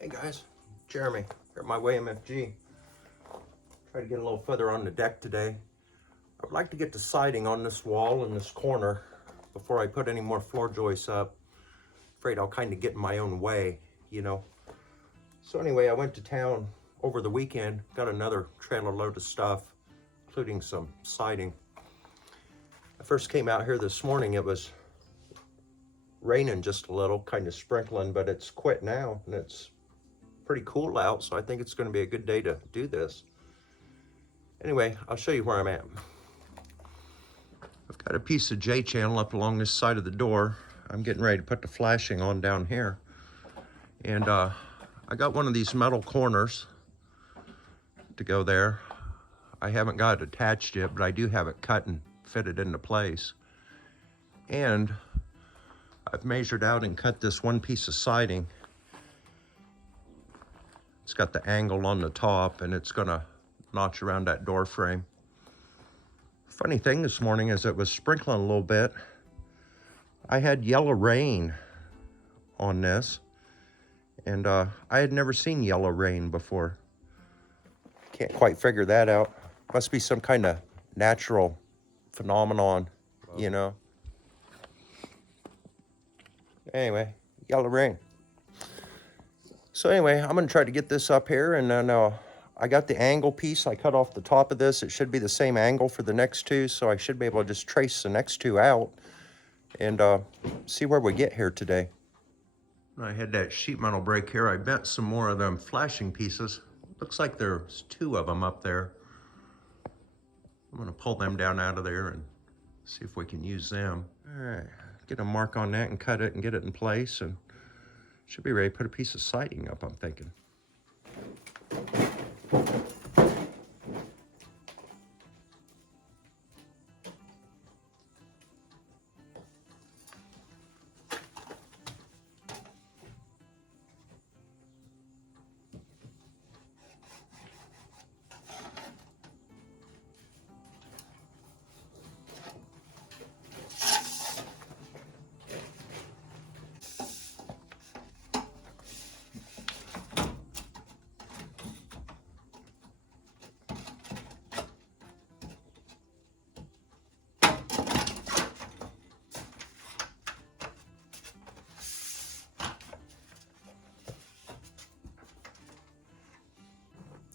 Hey guys, Jeremy here at my way MFG. Try to get a little further on the deck today. I would like to get the siding on this wall in this corner before I put any more floor joists up. Afraid I'll kind of get in my own way, you know. So anyway, I went to town over the weekend, got another trailer load of stuff, including some siding. I first came out here this morning, it was raining just a little, kind of sprinkling, but it's quit now and it's pretty cool out, so I think it's going to be a good day to do this. Anyway, I'll show you where I'm at. I've got a piece of J-channel up along this side of the door. I'm getting ready to put the flashing on down here. And I got one of these metal corners to go there. I haven't got it attached yet, but I do have it cut and fitted into place. And I've measured out and cut this one piece of siding. It's got the angle on the top and it's gonna notch around that door frame. Funny thing this morning is it was sprinkling a little bit. I had yellow rain on this, and I had never seen yellow rain before. Can't quite figure that out. Must be some kind of natural phenomenon, you know. Anyway, yellow rain. So anyway, I'm gonna try to get this up here, and then I got the angle piece. I cut off the top of this. It should be the same angle for the next two, so I should be able to just trace the next two out and see where we get here today. I had that sheet metal break here. I bent some more of them flashing pieces. Looks like there's two of them up there. I'm gonna pull them down out of there and see if we can use them. All right, get a mark on that and cut it and get it in place, and should be ready to put a piece of siding up, I'm thinking.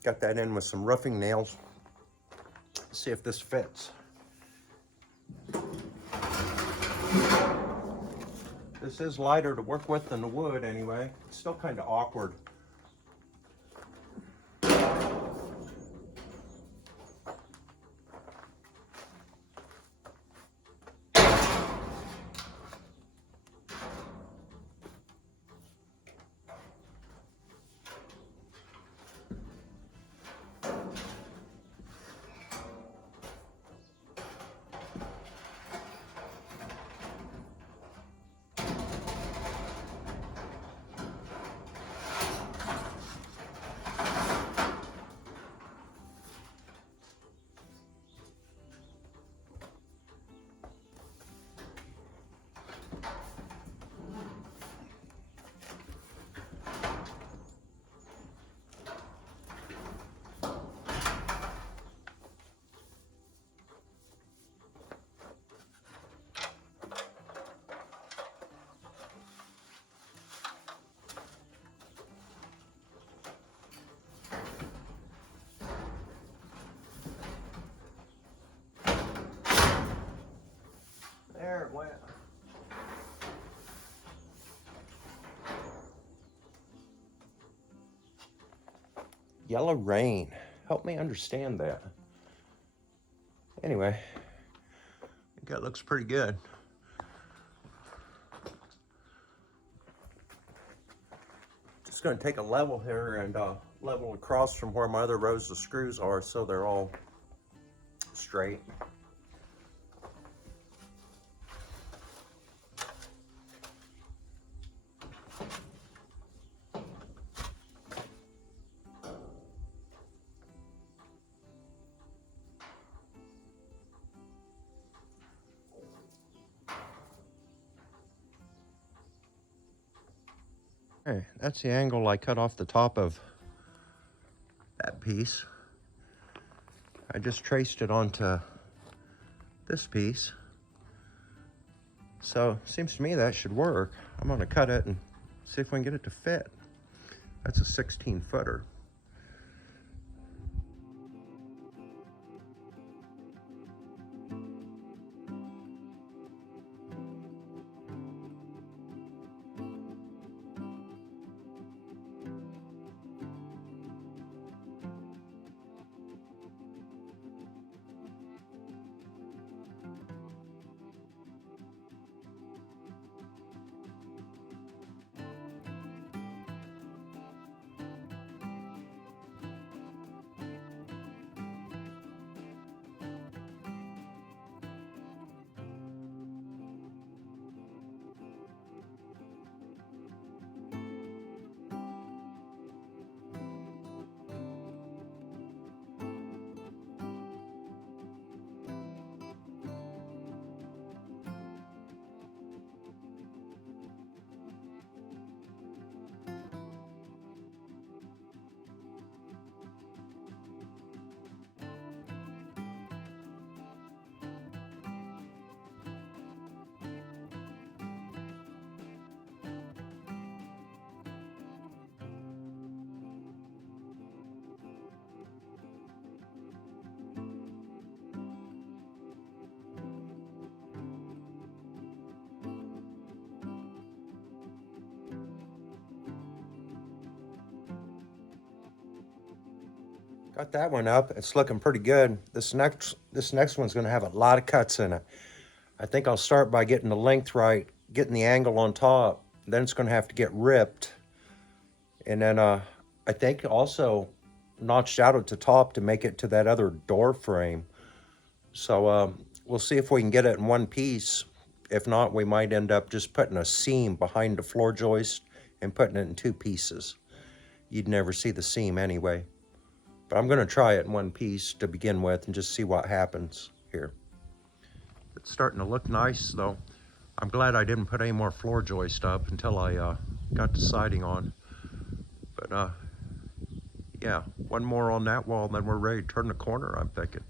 Got that in with some roughing nails. Let's see if this fits. This is lighter to work with than the wood anyway. It's still kind of awkward. There it went. Yellow rain. Help me understand that. Anyway, I think that looks pretty good. Just going to take a level here and level across from where my other rows of screws are so they're all straight. Okay, that's the angle I cut off the top of that piece. I just traced it onto this piece. So seems to me that should work. I'm gonna cut it and see if we can get it to fit. That's a 16-footer. Got that one up. It's looking pretty good. This next one's gonna have a lot of cuts in it. I think I'll start by getting the length right, getting the angle on top. Then it's gonna have to get ripped. And then I think also notched out at the top to make it to that other door frame. So we'll see if we can get it in one piece. If not, we might end up just putting a seam behind the floor joist and putting it in two pieces. You'd never see the seam anyway. But I'm gonna try it in one piece to begin with and just see what happens here. It's starting to look nice though. I'm glad I didn't put any more floor joist up until I got the siding on. But yeah, one more on that wall and then we're ready to turn the corner, I'm thinking.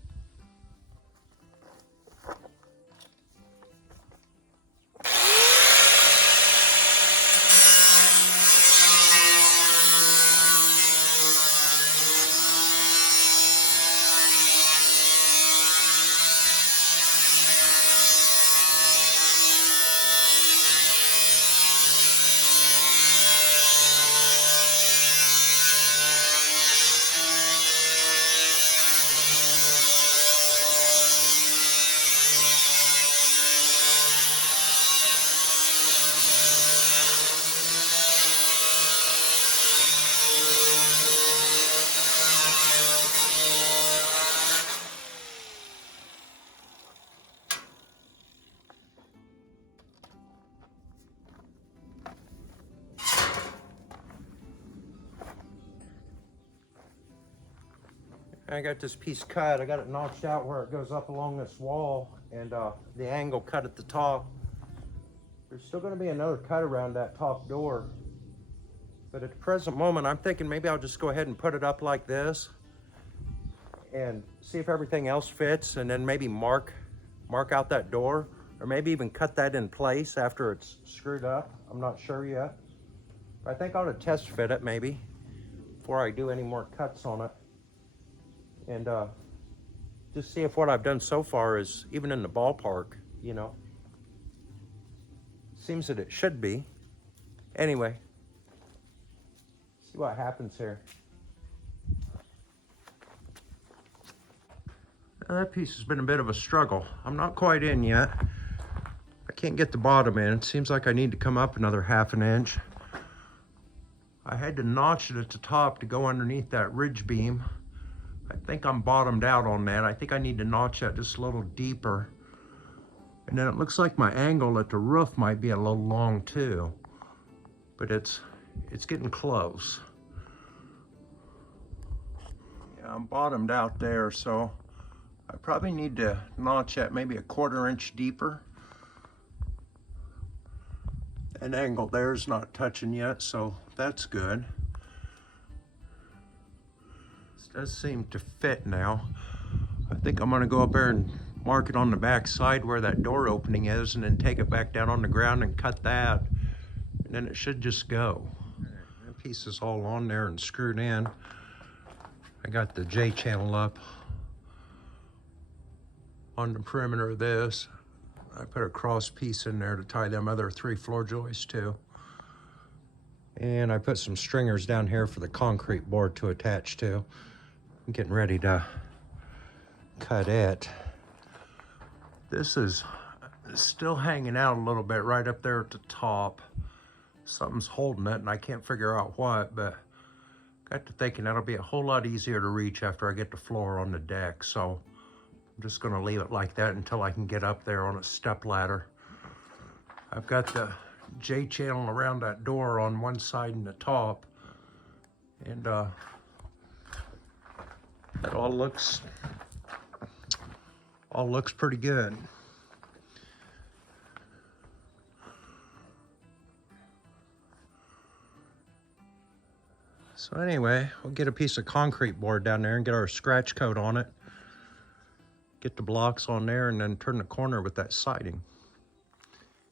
I got this piece cut. I got it notched out where it goes up along this wall and the angle cut at the top. There's still going to be another cut around that top door. But at the present moment, I'm thinking maybe I'll just go ahead and put it up like this and see if everything else fits, and then maybe mark out that door, or maybe even cut that in place after it's screwed up. I'm not sure yet. But I think I ought to test fit it maybe before I do any more cuts on it. And just see if what I've done so far is even in the ballpark, you know. Seems that it should be. Anyway, see what happens here. Now that piece has been a bit of a struggle. I'm not quite in yet. I can't get the bottom in. It seems like I need to come up another ½ an inch. I had to notch it at the top to go underneath that ridge beam. I think I'm bottomed out on that. I think I need to notch that just a little deeper. And then it looks like my angle at the roof might be a little long too. But it's getting close. Yeah, I'm bottomed out there, so I probably need to notch that maybe a 1/4 inch deeper. An angle there's not touching yet, so that's good. This does seem to fit now. I think I'm gonna go up there and mark it on the back side where that door opening is, and then take it back down on the ground and cut that, and then it should just go. That piece is all on there and screwed in. I got the J channel up on the perimeter of this. I put a cross piece in there to tie them other 3 floor joists to. And I put some stringers down here for the concrete board to attach to. I'm getting ready to cut it. This is still hanging out a little bit right up there at the top. Something's holding it and I can't figure out what, but got to thinking that'll be a whole lot easier to reach after I get the floor on the deck. So I'm just gonna leave it like that until I can get up there on a step ladder. I've got the J channel around that door on one side and the top, and that all looks pretty good. So anyway, we'll get a piece of concrete board down there and get our scratch coat on it. Get the blocks on there and then turn the corner with that siding.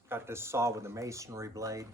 Got this saw with a masonry blade.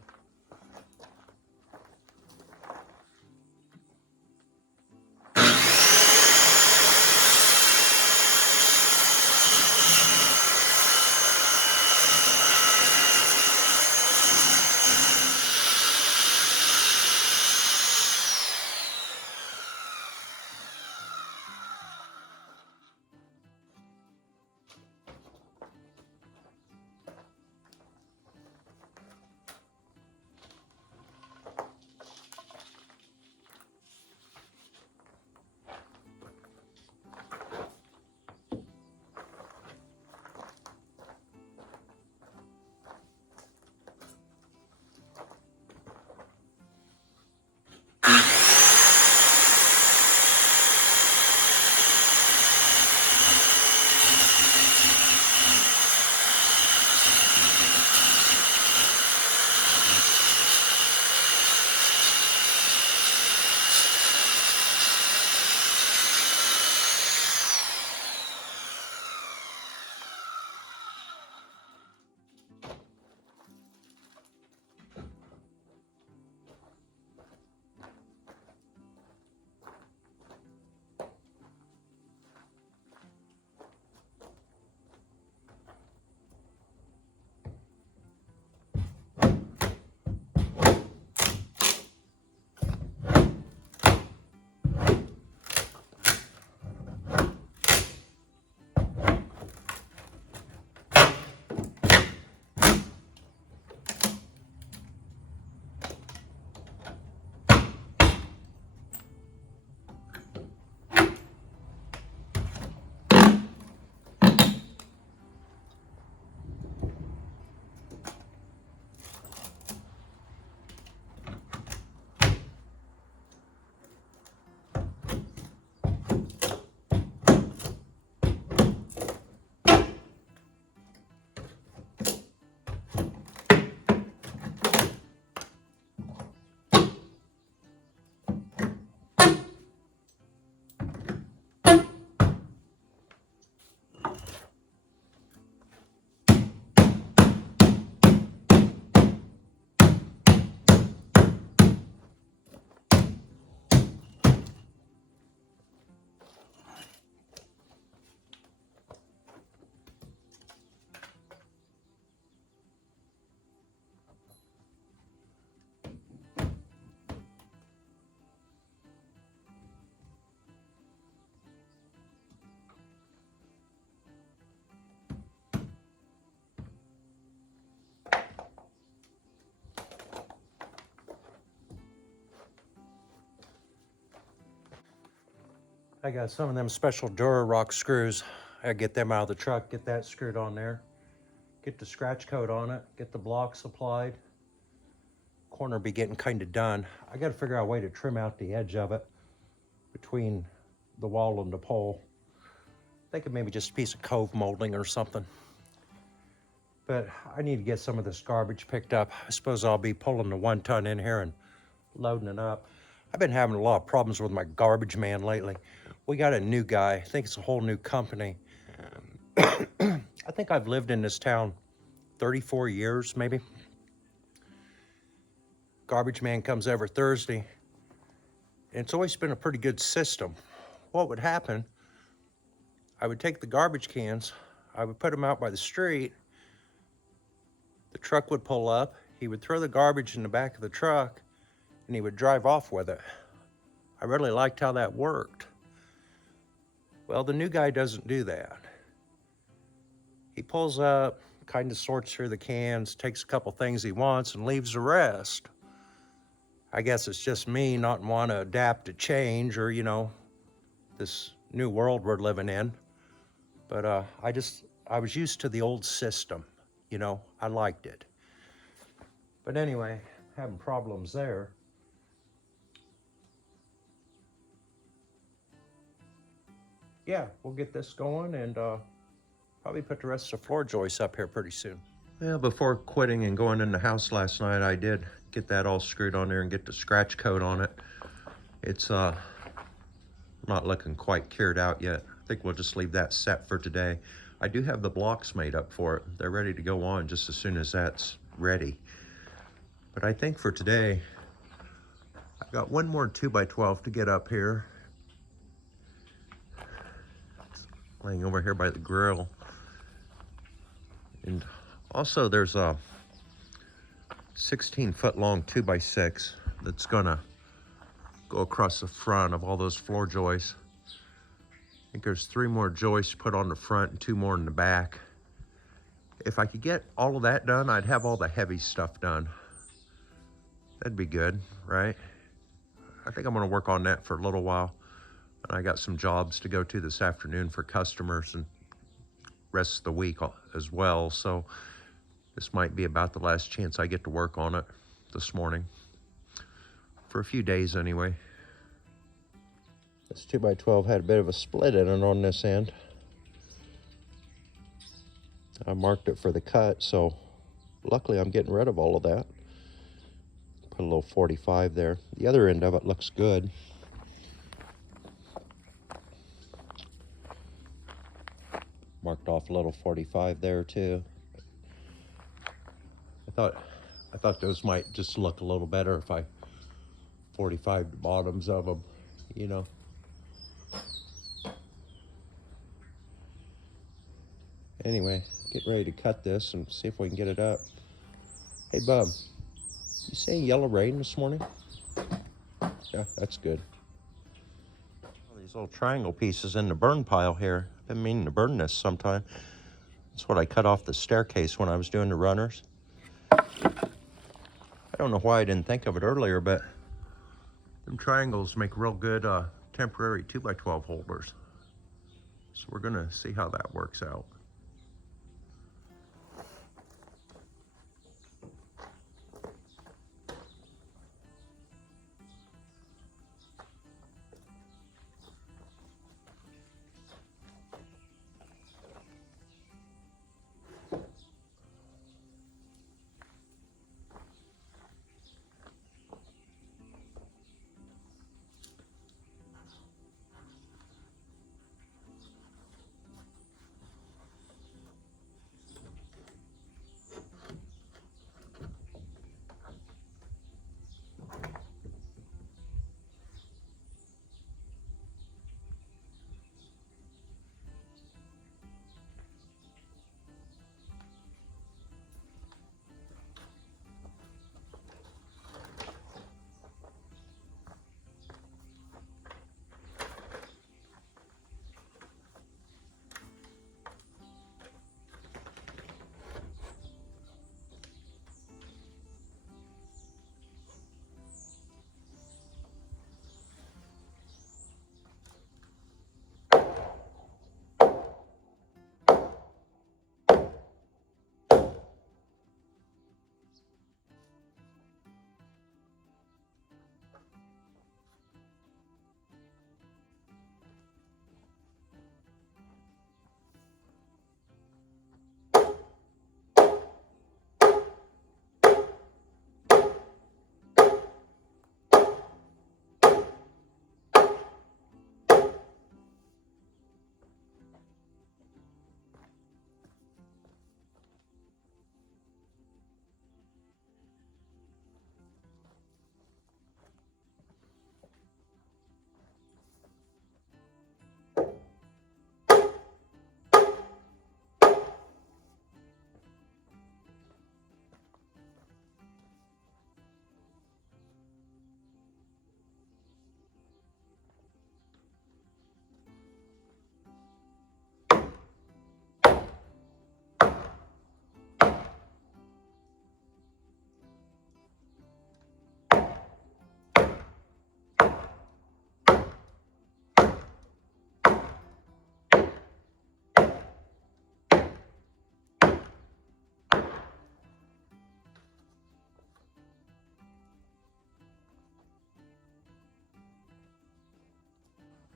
I got some of them special durarock screws. I get them out of the truck, get that screwed on there, get the scratch coat on it, get the blocks applied. Corner be getting kind of done. I got to figure out a way to trim out the edge of it between the wall and the pole. Thinking maybe just a piece of cove molding or something. But I need to get some of this garbage picked up. I suppose I'll be pulling the 1 ton in here and loading it up. I've been having a lot of problems with my garbage man lately. We got a new guy. I think it's a whole new company. I think I've lived in this town 34 years, maybe. Garbage man comes every Thursday. And it's always been a pretty good system. What would happen, I would take the garbage cans, I would put them out by the street. The truck would pull up, he would throw the garbage in the back of the truck, and he would drive off with it. I really liked how that worked. Well, the new guy doesn't do that. He pulls up, kind of sorts through the cans, takes a couple things he wants, and leaves the rest. I guess it's just me not want to adapt to change or, you know, this new world we're living in. But I was used to the old system, you know, I liked it. But anyway, having problems there. Yeah, we'll get this going and probably put the rest of the floor joists up here pretty soon. Well, before quitting and going in the house last night, I did get that all screwed on there and get the scratch coat on it. It's not looking quite cured out yet. I think we'll just leave that set for today. I do have the blocks made up for it. They're ready to go on just as soon as that's ready. But I think for today, I've got one more 2x12 to get up here. It's laying over here by the grill. And also there's a 16-foot long 2x6 that's gonna go across the front of all those floor joists. I think there's 3 more joists put on the front and 2 more in the back. If I could get all of that done, I'd have all the heavy stuff done. That'd be good, right? I think I'm gonna work on that for a little while. And I got some jobs to go to this afternoon for customers and rest of the week as well. So this might be about the last chance I get to work on it this morning. For a few days anyway. This 2x12 had a bit of a split in it on this end. I marked it for the cut, so luckily I'm getting rid of all of that. Put a little 45 there. The other end of it looks good. Marked off a little 45 there too. I thought those might just look a little better if I 45 the bottoms of them, you know. Anyway, get ready to cut this and see if we can get it up. Hey, Bub, you saying yellow rain this morning? Yeah, that's good. These little triangle pieces in the burn pile here. I've been meaning to burn this sometime. That's what I cut off the staircase when I was doing the runners. I don't know why I didn't think of it earlier, but them triangles make real good temporary 2x12 holders. So we're gonna see how that works out.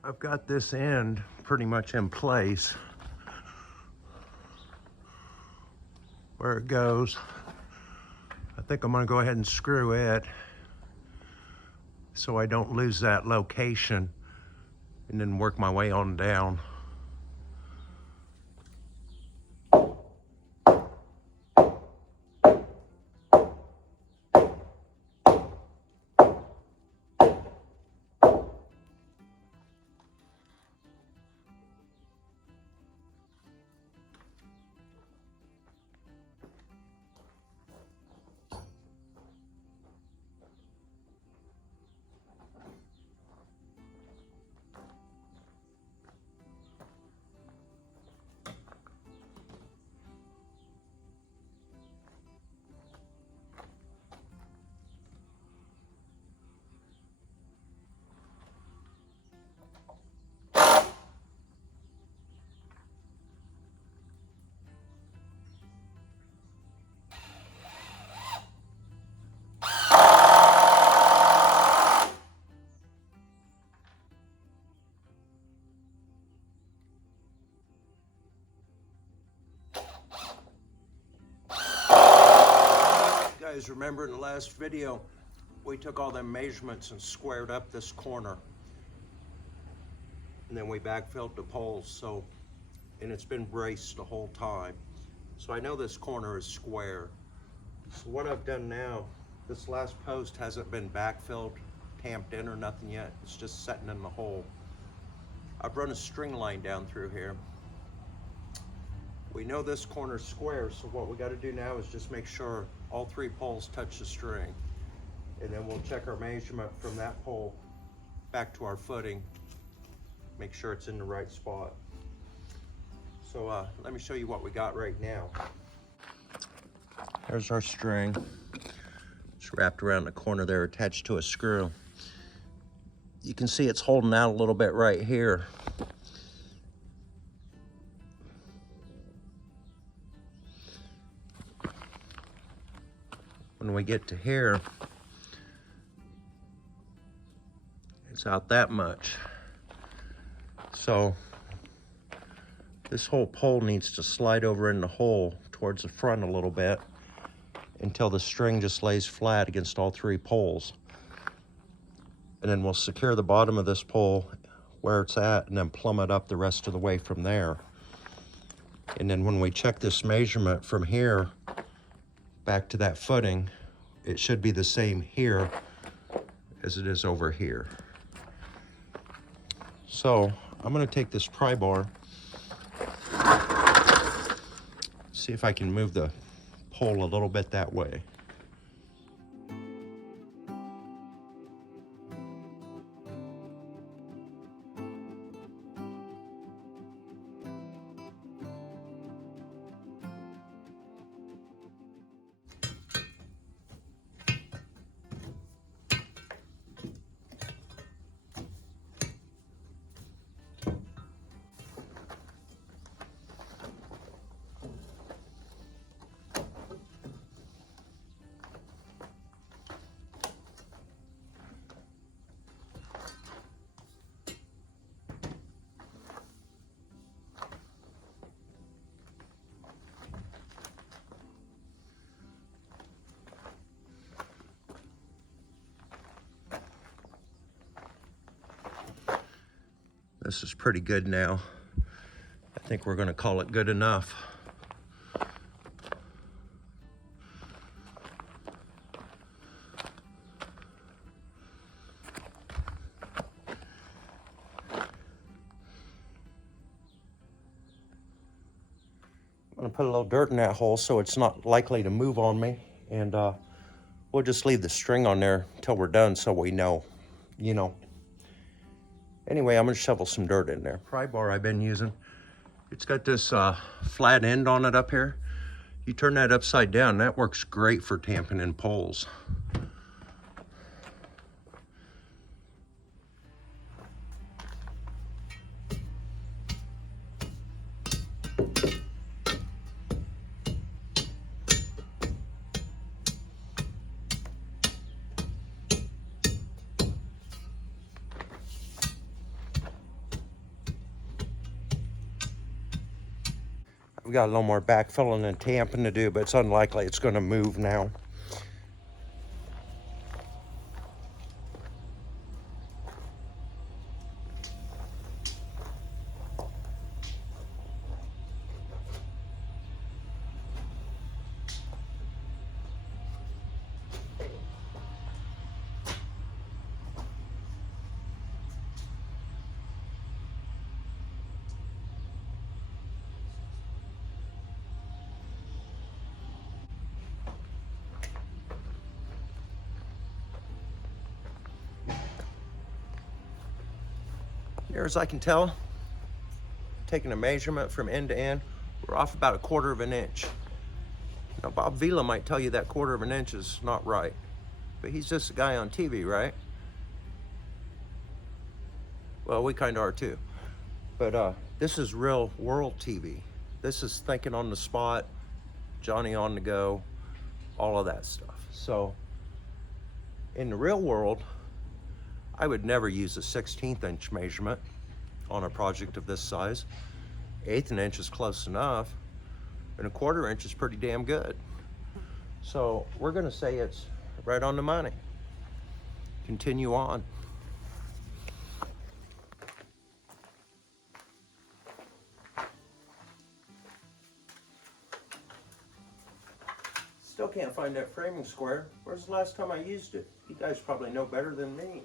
I've got this end pretty much in place where it goes. I think I'm gonna go ahead and screw it so I don't lose that location, and then work my way on down. Guys, remember in the last video, we took all them measurements and squared up this corner. And then we backfilled the poles, and it's been braced the whole time. So I know this corner is square. So what I've done now, this last post hasn't been backfilled, tamped in or nothing yet. It's just setting in the hole. I've run a string line down through here. We know this corner's square, so what we gotta do now is just make sure all 3 poles touch the string. And then we'll check our measurement from that pole back to our footing, make sure it's in the right spot. So let me show you what we got right now. There's our string. It's wrapped around the corner there, attached to a screw. You can see it's holding out a little bit right here. When we get to here, it's out that much. So this whole pole needs to slide over in the hole towards the front a little bit until the string just lays flat against all 3 poles. And then we'll secure the bottom of this pole where it's at and then plumb it up the rest of the way from there. And then when we check this measurement from here back to that footing, it should be the same here as it is over here. So I'm gonna take this pry bar, see if I can move the pole a little bit that way. This is pretty good now. I think we're gonna call it good enough. I'm gonna put a little dirt in that hole so it's not likely to move on me, and we'll just leave the string on there until we're done so we know, you know. Anyway, I'm gonna shovel some dirt in there. Pry bar I've been using, it's got this flat end on it up here. You turn that upside down, that works great for tamping in poles. We got a little more backfilling and tamping to do, but it's unlikely it's going to move now. Near as I can tell, taking a measurement from end to end, we're off about 1/4 of an inch. Now, Bob Vila might tell you that 1/4 of an inch is not right, but he's just a guy on TV, right? Well, we kind of are too. But this is real world TV. This is thinking on the spot, Johnny on the go, all of that stuff. So in the real world, I would never use a 1/16 inch measurement on a project of this size. 1/8 inch is close enough, and 1/4 inch is pretty damn good. So we're gonna say it's right on the money. Continue on. Still can't find that framing square. Where's the last time I used it? You guys probably know better than me.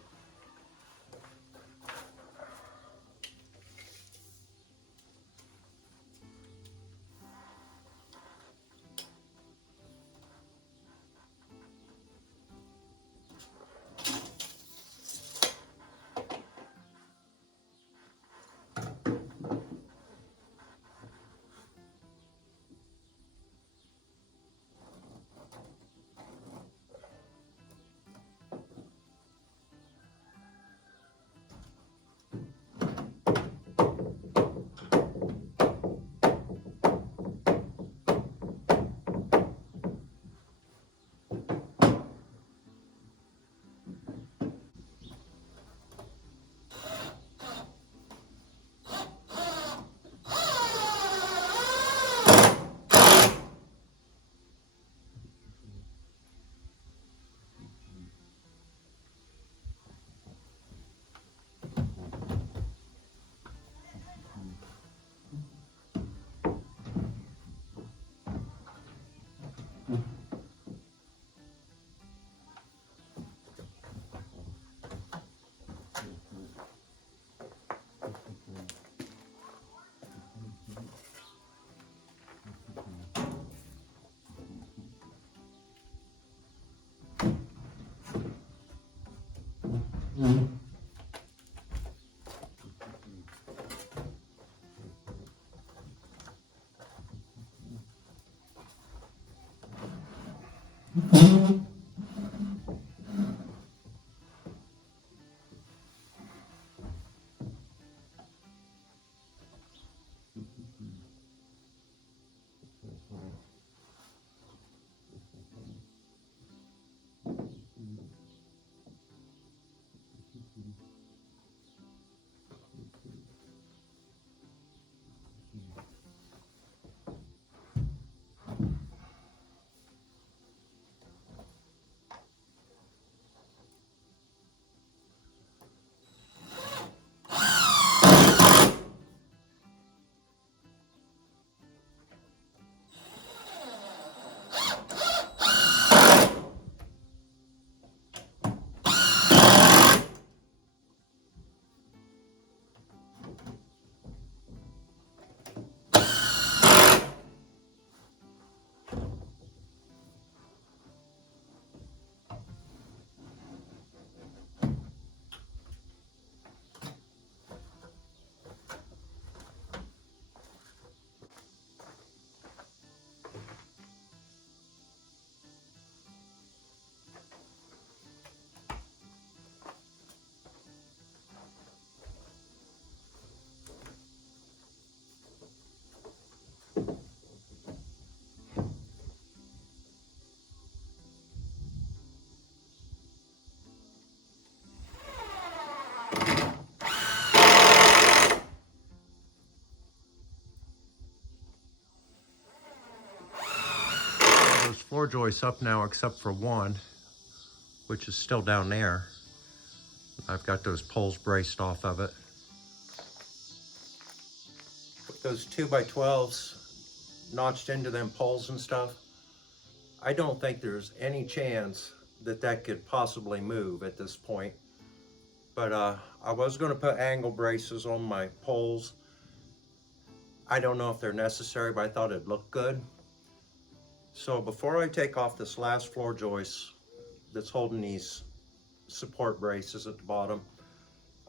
those floor joists up now except for one, which is still down there. I've got those poles braced off of it. With those 2x12s notched into them poles and stuff, I don't think there's any chance that that could possibly move at this point. But I was going to put angle braces on my poles. I don't know if they're necessary, but I thought it'd look good. So before I take off this last floor joist that's holding these support braces at the bottom,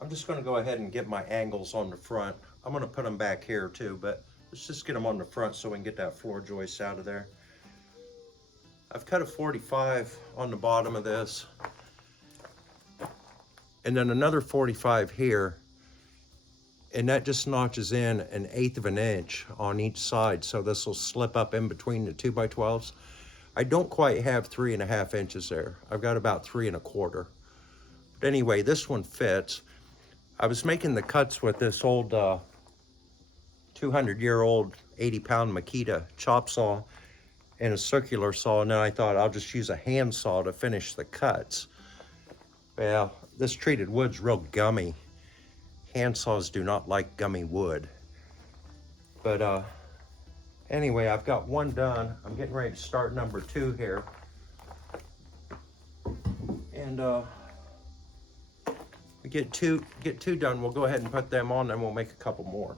I'm just going to go ahead and get my angles on the front. I'm going to put them back here too, but let's just get them on the front so we can get that floor joist out of there. I've cut a 45 on the bottom of this, and then another 45 here, and that just notches in 1/8 of an inch on each side, so this will slip up in between the 2x12s. I don't quite have 3.5 inches there. I've got about 3 1/4. But anyway, this one fits. I was making the cuts with this old 200-year-old 80-pound Makita chop saw and a circular saw, and then I thought I'll just use a hand saw to finish the cuts. Well, this treated wood's real gummy. Hand saws do not like gummy wood. But anyway, I've got one done. I'm getting ready to start number 2 here. And we get two done, we'll go ahead and put them on, and we'll make a couple more.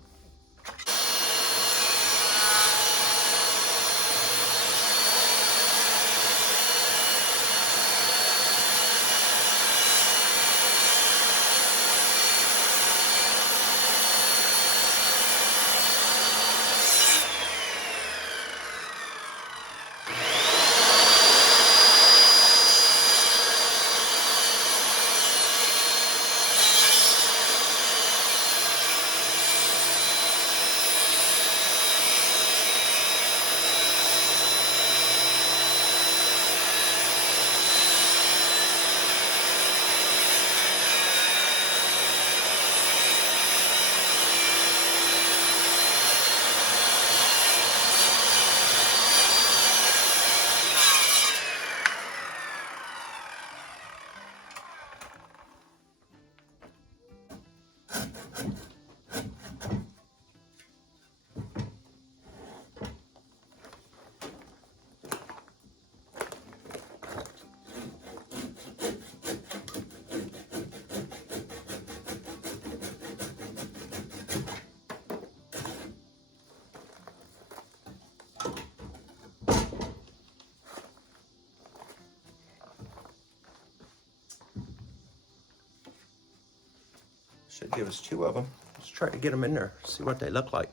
Should give us 2 of them. Let's try to get them in there, see what they look like.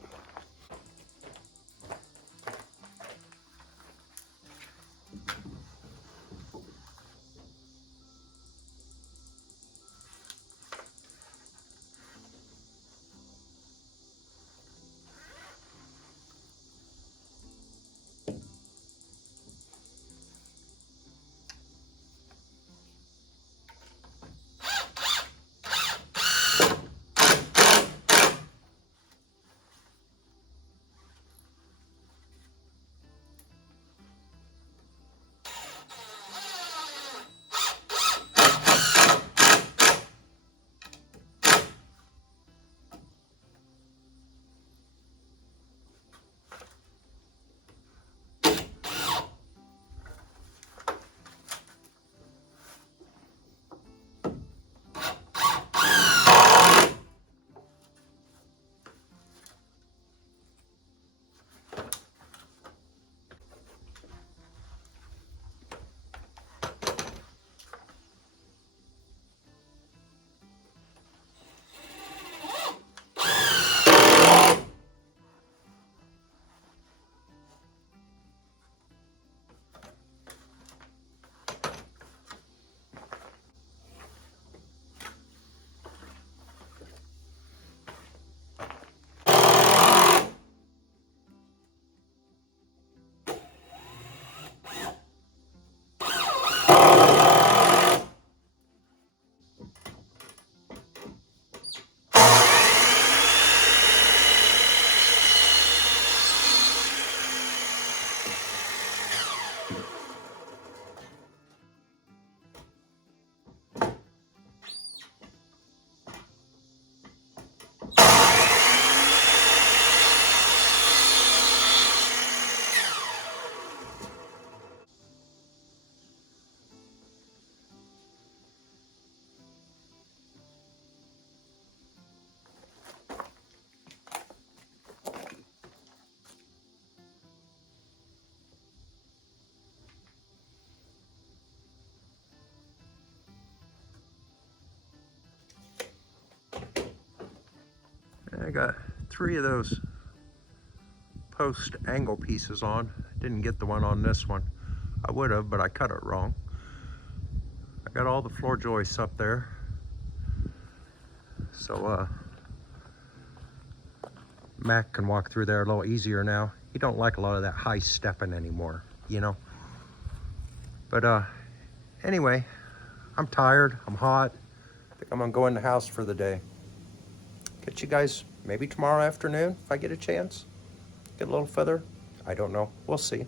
I got 3 of those post angle pieces on. Didn't get the one on this one. I would have, but I cut it wrong. I got all the floor joists up there. So Mac can walk through there a little easier now. He don't like a lot of that high stepping anymore, you know. But anyway, I'm tired, I'm hot. I think I'm gonna go in the house for the day. Catch you guys maybe tomorrow afternoon if I get a chance. Get a little further. I don't know, we'll see.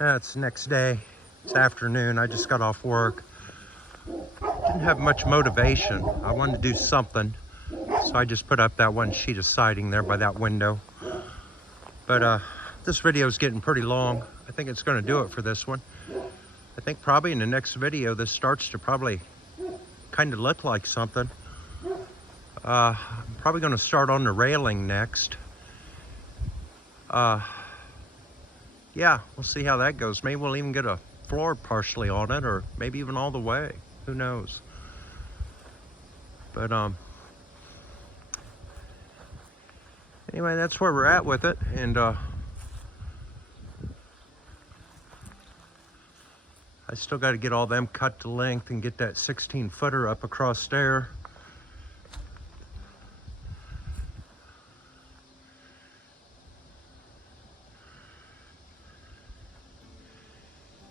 Yeah, it's the next day. It's afternoon. I just got off work. Didn't have much motivation. I wanted to do something, so I just put up that one sheet of siding there by that window. But this video is getting pretty long. I think it's going to do it for this one. I think probably in the next video this starts to probably kind of look like something. I'm probably going to start on the railing next. Yeah, we'll see how that goes. Maybe we'll even get a floor partially on it, or maybe even all the way. Who knows? But anyway, that's where we're at with it. And I still got to get all them cut to length and get that 16-footer up across there.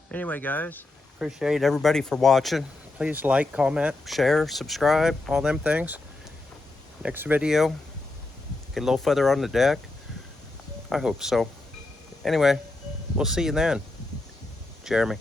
Anyway, guys, appreciate everybody for watching. Please like, comment, share, subscribe, all them things. Next video, get a little further on the deck. I hope so. Anyway, we'll see you then. Jeremy.